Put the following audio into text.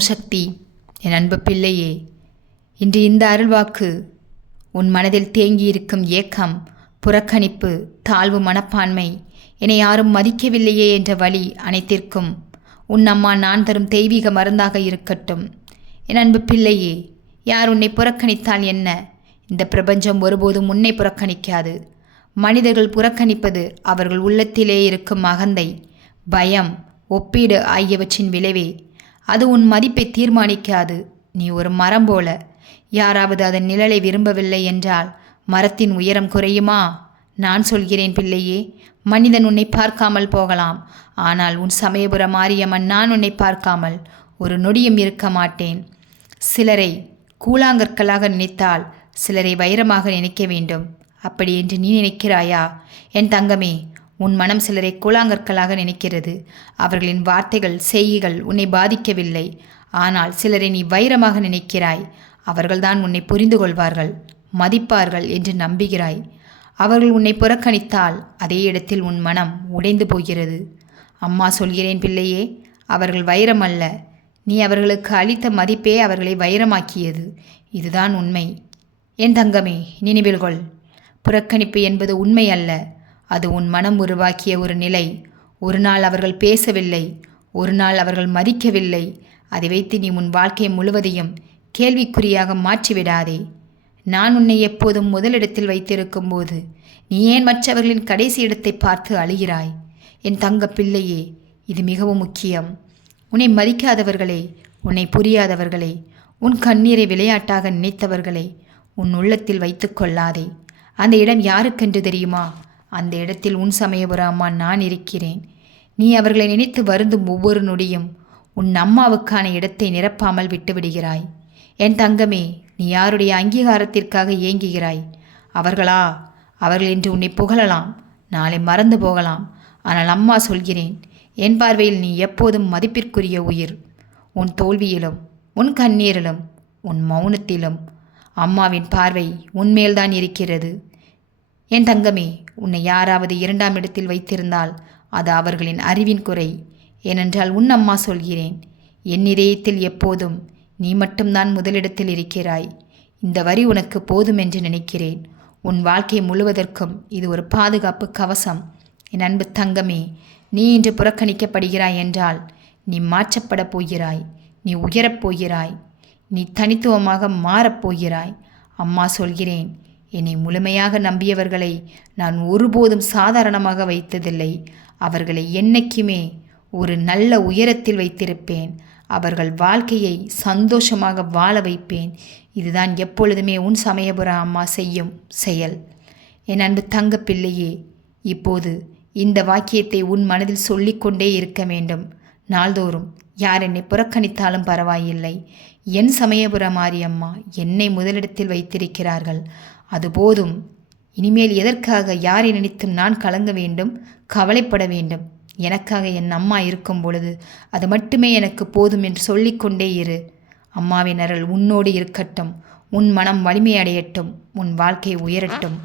சக்தி என் அன்பு பிள்ளையே இன்று இந்த அருள்வாக்கு உன் மனதில் தேங்கியிருக்கும் ஏக்கம் புறக்கணிப்பு தாழ்வு மனப்பான்மை என்னை யாரும் மதிக்கவில்லையே என்ற வழி அனைத்திற்கும் உன் அம்மா நான் தரும் தெய்வீக மருந்தாக இருக்கட்டும். என் அன்பு பிள்ளையே யார் உன்னை புறக்கணித்தால் என்ன? இந்த பிரபஞ்சம் ஒருபோதும் உன்னை புறக்கணிக்காது. மனிதர்கள் புறக்கணிப்பது அவர்கள் உள்ளத்திலே இருக்கும் அகந்தை பயம் ஒப்பீடு ஆகியவற்றின் விளைவே அது உன் மதிப்பை தீர்மானிக்காது. நீ ஒரு மரம் போல. யாராவது அதன் நிழலை விரும்பவில்லை என்றால் மரத்தின் உயரம் குறையுமா? நான் சொல்கிறேன் பிள்ளையே மனிதன் உன்னை பார்க்காமல் போகலாம். ஆனால் உன் சமயபுர மாரியம்மன் நான் உன்னை பார்க்காமல் ஒரு நொடியும் இருக்க மாட்டேன். சிலரை கூழாங்கற்களாக நினைத்தால் சிலரை வைரமாக நினைக்க வேண்டும். அப்படி என்று நீ நினைக்கிறாயா? என் தங்கமே உன் மனம் சிலரை கூழாங்கற்களாக நினைக்கிறது. அவர்களின் வார்த்தைகள் செய்கிகள் உன்னை பாதிக்கவில்லை. ஆனால் சிலரை நீ வைரமாக நினைக்கிறாய். அவர்கள்தான் உன்னை புரிந்து கொள்வார்கள் மதிப்பார்கள் என்று நம்புகிறாய். அவர்கள் உன்னை புறக்கணித்தால் அதே இடத்தில் உன் மனம் உடைந்து போகிறது. அம்மா சொல்கிறேன் பிள்ளையே அவர்கள் வைரம் அல்ல. நீ அவர்களுக்கு அளித்த மதிப்பே அவர்களை வைரமாக்கியது. இதுதான் உண்மை. என் தங்கமே நினைவில் கொள். புறக்கணிப்பு என்பது உண்மை அல்ல. அது உன் மனம் உருவாக்கிய ஒரு நிலை. ஒரு நாள் அவர்கள் பேசவில்லை. ஒரு நாள் அவர்கள் மதிக்கவில்லை அதை வைத்து நீ உன் வாழ்க்கை முழுவதையும் கேள்விக்குறியாக மாற்றிவிடாதே. நான் உன்னை எப்போதும் முதலிடத்தில் வைத்திருக்கும் போது நீ ஏன் மற்றவர்களின் கடைசி இடத்தை பார்த்து அழுகிறாய்? என் தங்க பிள்ளையே இது மிகவும் முக்கியம். உன்னை மதிக்காதவர்களே உன்னை புரியாதவர்களே உன் கண்ணீரை விளையாட்டாக நினைத்தவர்களே உன் உள்ளத்தில் வைத்து கொள்ளாதே. அந்த இடம் யாருக்கென்று தெரியுமா? அந்த இடத்தில் உன் சமயபுர அம்மா நான் இருக்கிறேன். நீ அவர்களை நினைத்து வருந்தும் ஒவ்வொரு நொடியும் உன் அம்மாவுக்கான இடத்தை நிரப்பாமல் விட்டுவிடுகிறாய். என் தங்கமே நீ யாருடைய அங்கீகாரத்திற்காக ஏங்குகிறாய்? அவர்களா? அவர்கள் என்று உன்னை புகழலாம். நாளை மறந்து போகலாம். ஆனால் அம்மா சொல்கிறேன் என் பார்வையில் நீ எப்போதும் மதிப்பிற்குரிய உயிர். உன் தோல்வியிலும் உன் கண்ணீரிலும் உன் மௌனத்திலும் அம்மாவின் பார்வை உன்மேல்தான் இருக்கிறது. என் தங்கமே உன்னை யாராவது இரண்டாம் இடத்தில் வைத்திருந்தால் அது அவர்களின் அறிவின் குறை. ஏனென்றால் உன் அம்மா சொல்கிறேன் என் இதயத்தில் எப்போதும் நீ மட்டும்தான் முதலிடத்தில் இருக்கிறாய். இந்த வரி உனக்கு போதும் என்று நினைக்கிறேன். உன் வாழ்க்கை முழுவதற்கும் இது ஒரு பாதுகாப்பு கவசம். என் அன்பு தங்கமே நீ இன்று புறக்கணிக்கப்படுகிறாய் என்றால் நீ மாற்றப்படப் போகிறாய் நீ உயரப் போகிறாய் நீ தனித்துவமாக மாறப்போகிறாய் அம்மா சொல்கிறேன் என்னை முழுமையாக நம்பியவர்களை நான் ஒருபோதும் சாதாரணமாக வைத்ததில்லை. அவர்களை என்னைக்குமே ஒரு நல்ல உயரத்தில் வைத்திருப்பேன். அவர்கள் வாழ்க்கையை சந்தோஷமாக வாழ வைப்பேன். இதுதான் எப்பொழுதுமே உன் சமயபுர அம்மா செய்யும் செயல். என் அன்பு தங்க பிள்ளையே இப்போது இந்த வாக்கியத்தை உன் மனதில் சொல்லிக்கொண்டே இருக்க வேண்டும். நாள்தோறும் யார் என்னை புறக்கணித்தாலும் பரவாயில்லை. என் சமயபுர மாரியம்மா என்னை முதலிடத்தில் வைத்திருக்கிறார்கள். அது போதும். இனிமேல் எதற்காக யாரை நினைத்தும் நான் கலங்க வேண்டும் கவலைப்பட வேண்டும்? எனக்காக என் அம்மா இருக்கும் பொழுது அது மட்டுமே எனக்கு போதும் என்று சொல்லிக்கொண்டே இரு. அம்மாவின் அருள் உன்னோடு இருக்கட்டும். உன் மனம் வலிமையடையட்டும் உன் வாழ்க்கை உயரட்டும்.